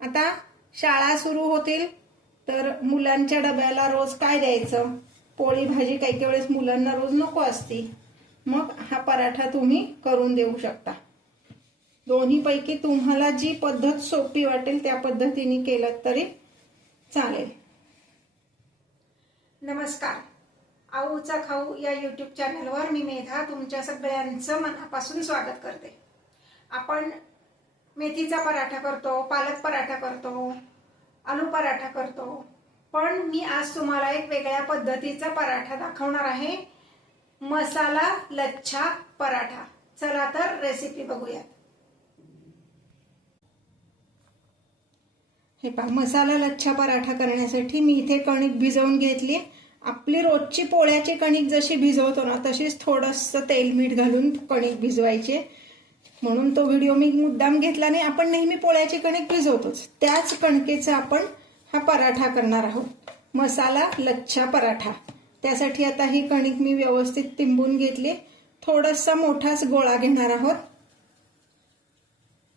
आता शाळा सुरू होतील तर मुलांच्या डब्याला रोज काय द्यायचं? पोळी भाजी काही काही वेळेस मुलांना रोज नको असती, मग हा पराठा तुम्ही करून देऊ शकता। दोन्हीपैकी तुम्हाला जी पद्धत सोपी वाटेल त्या पद्धतीने केलं तरी चालेल। नमस्कार, आऊचा खाऊ या यूट्यूब चॅनलवर मी मेधा तुमच्या सगळ्यांचं मनापासून स्वागत करते। आपण मेथीचा पराठा करतो, पालक पराठा करतो, आलू पराठा करतो, पण मी आज तुम्हाला एक वेगळ्या पद्धतीचा पराठा दाखवणार आहे, मसाला लच्छा पराठा। चला तर रेसिपी बघूया। हे पहा, मसाला लच्छा पराठा करण्यासाठी मी इथे कणिक भिजवून घेतली। आपली रोजची पोळ्याची कणिक जशी भिजवतो ना तशीच थोडंसं तेल मीठ घालून कणिक भिजवायचे, म्हणून तो व्हिडिओ मी मुद्दाम घेतला नाही। आपण नेहमी पोळ्याची कणिक भिजवतोच, त्याच कणकेचा आपण हा पराठा करणार आहोत, मसाला लच्छा पराठा। त्यासाठी आता ही कणिक मी व्यवस्थित तिंबून घेतली, थोडासा मोठाच गोळा घेणार आहोत।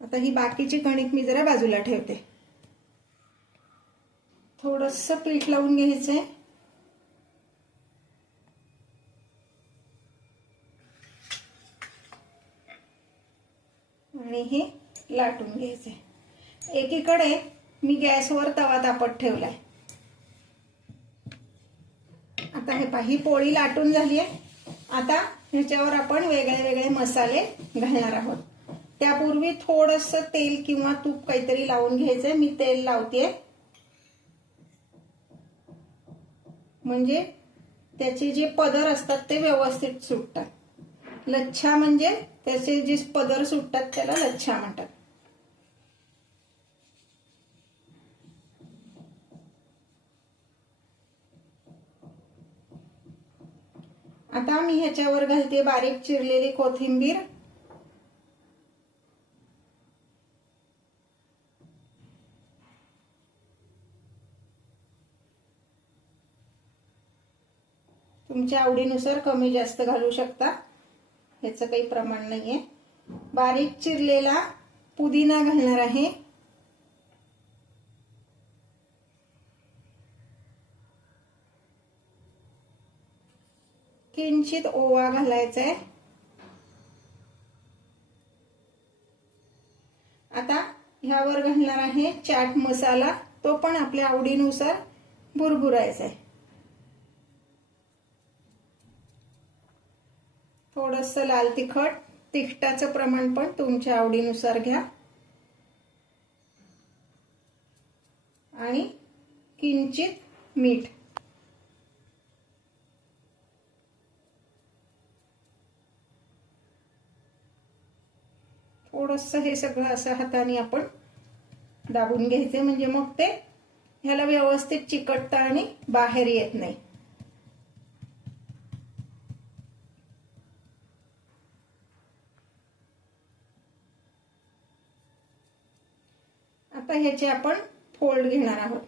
आता ही बाकीची कणिक मी जरा बाजूला ठेवते। थोडंसं पीठ लावून घ्यायचंय आणि हे लाटून घ्यायचंय। एकीकडे मी गॅसवर तवा तापत ठेवलाय। आता हे पहा, ही पोळी लाटून झाली आहे। आता ह्याच्यावर आपण वेगळे वेगळे मसाले घालणार आहोत। त्यापूर्वी थोडंसं तेल किंवा तूप काहीतरी लावून घ्यायचंय। मी तेल लावतेय, म्हणजे त्याचे जे पदर असतात ते व्यवस्थित सुटतात। लच्छा म्हणजे त्याचे जे पदर सुटतात त्याला लच्छा म्हणतात। आता मी ह्याच्यावर घालते बारीक चिरलेली कोथिंबीर, तुमच्या आवडीनुसार कमी जास्त घालू शकता, ह्याचं काही प्रमाण नाहीये। बारीक चिरलेला पुदिना घालणार आहे, किंचित ओवा घालायचा आहे। आता ह्यावर घालणार आहे चाट मसाला, तो पण आपल्या आवडीनुसार भुरभुरायचा आहे। थोडंसं लाल तिखट, तिखटाचं प्रमाण पण तुमच्या आवडीनुसार घ्या, आणि किंचित मीठ। थोडंसं हे सगळं असं हाताने आपण दाबून घ्यायचे, म्हणजे मग ते ह्याला व्यवस्थित चिकटतं आणि बाहेर येत नाही। आता ह्याचे आपण फोल्ड घेणार आहोत।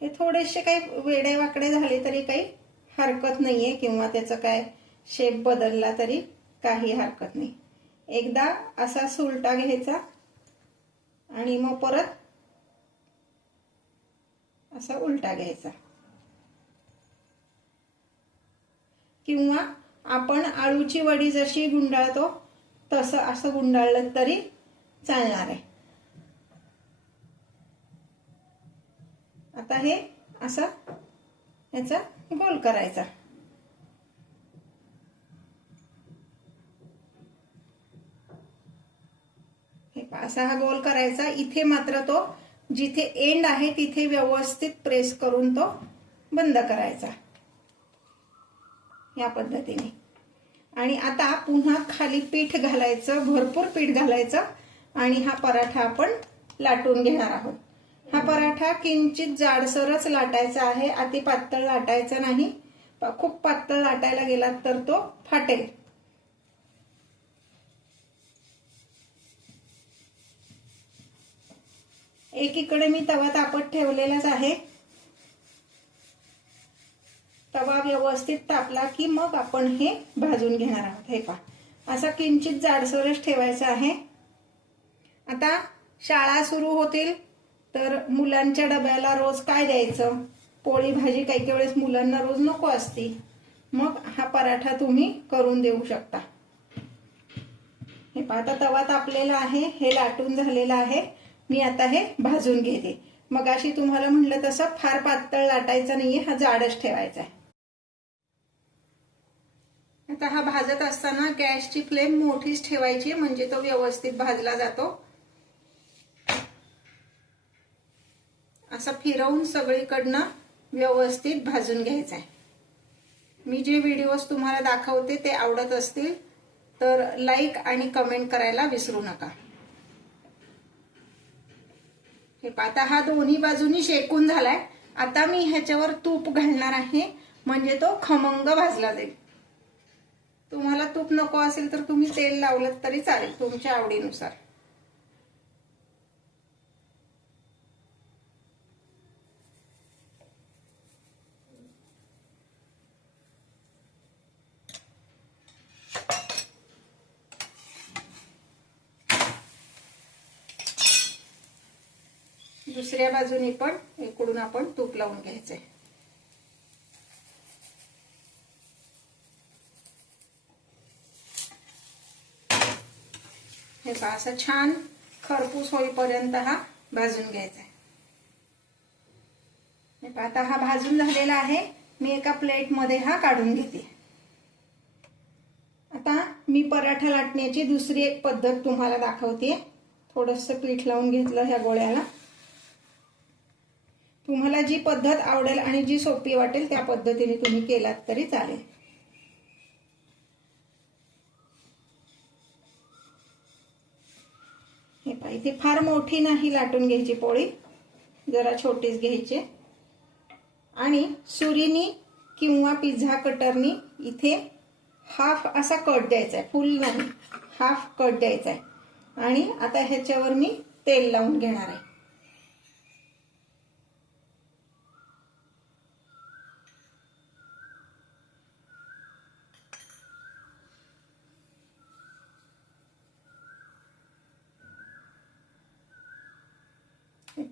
हे थोडेसे काही वेडे वाकडे झाले तरी काही हरकत नाहीये, किंवा त्याचा काय शेप बदलला तरी काही हरकत नाही। एकदा असा सुलटा घ्यायचा आणि मग परत असा उलटा घ्यायचा, किंवा आपण आळूची वडी जशी गुंडाळतो तसं असं गुंडाळलं तरी चालणार आहे। आता हे असं याचा गोल करायचा। असा हा गोल करायचा। इथे मात्र तो जिथे एंड आहे तिथे व्यवस्थित प्रेस करून तो बंद करायचा, या पद्धतीने। आणि आता पुन्हा खाली पीठ घालायचं, भरपूर पीठ घालायचं, आणि हा पराठा आपण लाटून घेणार आहोत। हा पराठा किंचित जाडसरच लाटायचा आहे, अति पातळ लाटायचा नाही। खूप पातळ लाटायला गेलात तर तो फाटेल। एकीकडे मी तवा तापत ठेवलेलाच आहे। तवा व्यवस्थित तापला की मग आपण हे भाजून घेणार आहोत। हे पहा, असा किंचित जाडसरच ठेवायचा आहे। आता शाळा सुरू होतील तर मुलांच्या डब्याला रोज काय द्यायचं, पोळी भाजी काही काही वेळेस मुलांना रोज नको असती, मग हा पराठा तुम्ही करून देऊ शकता। हे आता तवा तापलेला आहे, हे लाटून झालेलं आहे। मी आता हे भाजून घेते। मगाशी तुम्हाला म्हटलं तसं फार पातळ लाटायचं नाहीये, हा जाडच ठेवायचा आहे। आता हा भाजत असताना गॅसची फ्लेम मोठीच ठेवायची, म्हणजे तो व्यवस्थित भाजला जातो। असं फिरवून सगळीकडनं व्यवस्थित भाजून घ्यायचं आहे। मी जे व्हिडिओज तुम्हाला दाखवते ते आवडत असतील तर लाईक आणि कमेंट करायला विसरू नका। हे आता हा दोन्ही बाजूनी शेकून झालाय। आता मी ह्याच्यावर तूप घालणार आहे, म्हणजे तो खमंग भाजला जाईल। तुम्हाला तूप नको असेल तर तुम्ही तेल लावलं तरी चालेल, तुमच्या आवडीनुसार। दुसऱ्या बाजूने पण इकडून आपण तूप लावून घ्यायचंय। हे पहा, असं छान खरपूस होईपर्यंत हा भाजून घ्यायचा आहे। हे पहा, आता हा भाजून झालेला आहे। मी एका प्लेट मध्ये हा काढून घेते। आता मी पराठा लाटण्याची दुसरी एक पद्धत तुम्हाला दाखवते। थोडंसं पीठ लावून घेतलं ह्या गोळ्याला। तुम्हाला जी पद्धत आवडेल आणि जी सोपी वाटेल त्या पद्धतीने तुम्ही केलात तरी चालेल। हे पहा, इथे फार मोठी नाही लाटून घ्यायची पोळी, जरा छोटीच घ्यायची आणि सुरीनी किंवा पिझ्झा कटरनी इथे हाफ असा कट द्यायचा आहे, फुल नाही, हाफ कट द्यायचा आहे। आणि आता ह्याच्यावर मी तेल लावून घेणार आहे।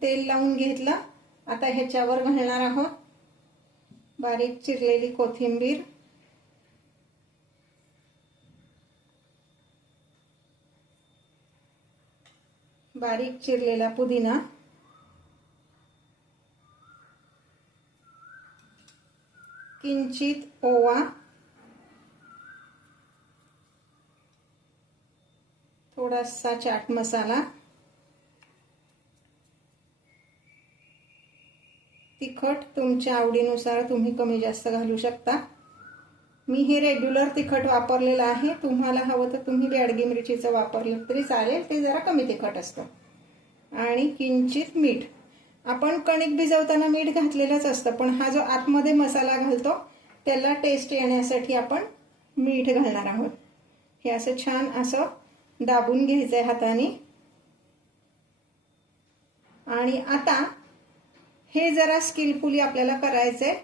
तेल लावून घेतलं। आता ह्याच्यावर घालणार आहोत बारीक चिरलेली कोथिंबीर, बारीक चिरलेला पुदिना, किंचित ओवा, थोडासा चाट मसाला, तिखट तुमच्या आवडीनुसार तुम्ही कमी जास्त घालू शकता। मी हे रेग्युलर तिखट वापरलेलं आहे, तुम्हाला हवं तर तुम्ही बेडगी मिरचीचं वापरलं तरी चालेल, ते जरा कमी तिखट असतं। आणि किंचित मीठ। आपण कणिक भिजवताना मीठ घातलेलंच असतं, पण हा जो आतमध्ये मसाला घालतो त्याला टेस्ट येण्यासाठी आपण मीठ घालणार आहोत। हे असं छान असं दाबून घ्यायचंय हाताने। आणि आता हे जरा स्किलफुली आपल्याला करायचंय।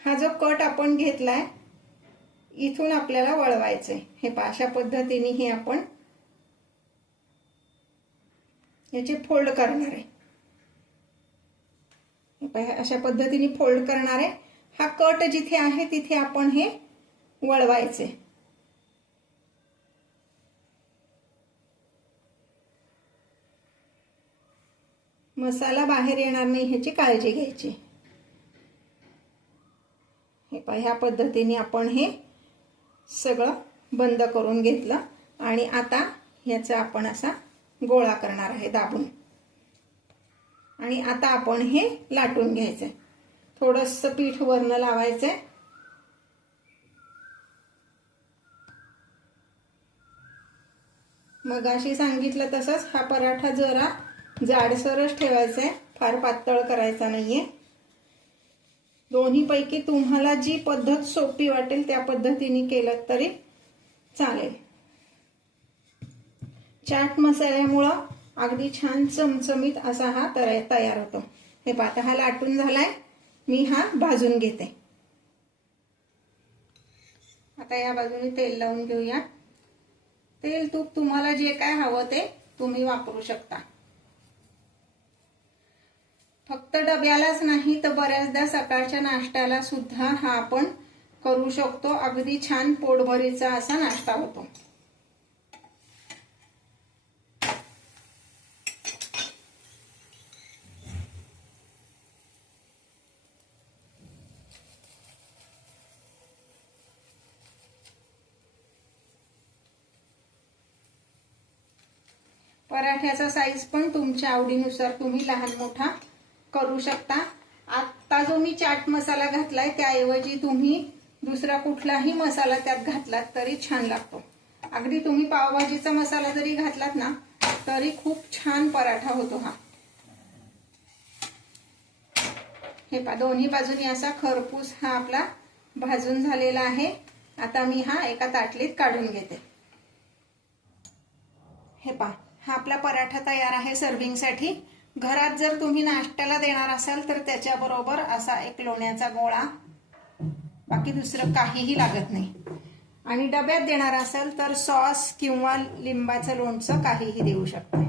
हा जो कट आपण घेतलाय इथून आपल्याला वळवायचंय। हे पहा, अशा पद्धतीने हे आपण याचे फोल्ड करणार आहे। हे पहा, अशा पद्धतीने फोल्ड करणार आहे। हा कट जिथे आहे तिथे आपण हे वळवायचे। मसाला बाहेर येणार नाही ह्याची काळजी घ्यायची। हे पहा, ह्या पद्धतीने आपण हे सगळं बंद करून घेतलं आणि आता ह्याचा आपण असा गोळा करणार आहे दाबून। आणि आता आपण हे लाटून घ्यायचंय। थोडंसं पीठ वरनं लावायचंय। मगाशी सांगितलं तसंच हा पराठा जरा जाडसरच ठेवायचा आहे, फार पातळ करायचा नाहीये। दोन्हीपैकी तुम्हाला जी पद्धत सोपी वाटेल त्या पद्धतीने केलं तरी चालेल। चाट मसाल्यामुळं अगदी छान चमचमीत असा हा तयार होतो। हे पाता हा लाटून झालाय, मी हा भाजून घेते। आता या बाजूने तेल लावून घेऊया। तेल तूप तुम्हाला जे काय हवं ते तुम्ही वापरू शकता. फक्त डब्यालाच नाही तर बऱ्याचदा सकाळच्या नाश्त्याला सुद्धा हा आपण करू शकतो. अगदी छान पोटभरीचा असा नाश्ता होतो. पराठ्याचा साईज पण तुमच्या आवडीनुसार तुम्ही लहान मोठा करू शकता. आता जो मी चाट मसाला घातलाय त्याऐवजी तुम्ही दुसरा कुठलाही मसाला त्यात घातलात तरी छान लागतो. अगदी तुम्ही पावभाजीचा मसाला जरी घातलात ना तरी खूप छान पराठा होतो हा. हे पहा दोन्ही बाजूनी असा खरपूस हा आपला भाजून झालेला आहे. आता मी हा एका ताटलीत काढून घेते. हे पहा हा आपला पराठा तयार आहे सर्विंगसाठी. घरात जर तुम्ही नाश्त्याला देणार असाल तर त्याच्याबरोबर असा एक लोण्याचा गोळा, बाकी दुसरं काहीही लागत नाही. आणि डब्यात देणार असाल तर सॉस किंवा लिंबाचं लोणचं काहीही देऊ शकता.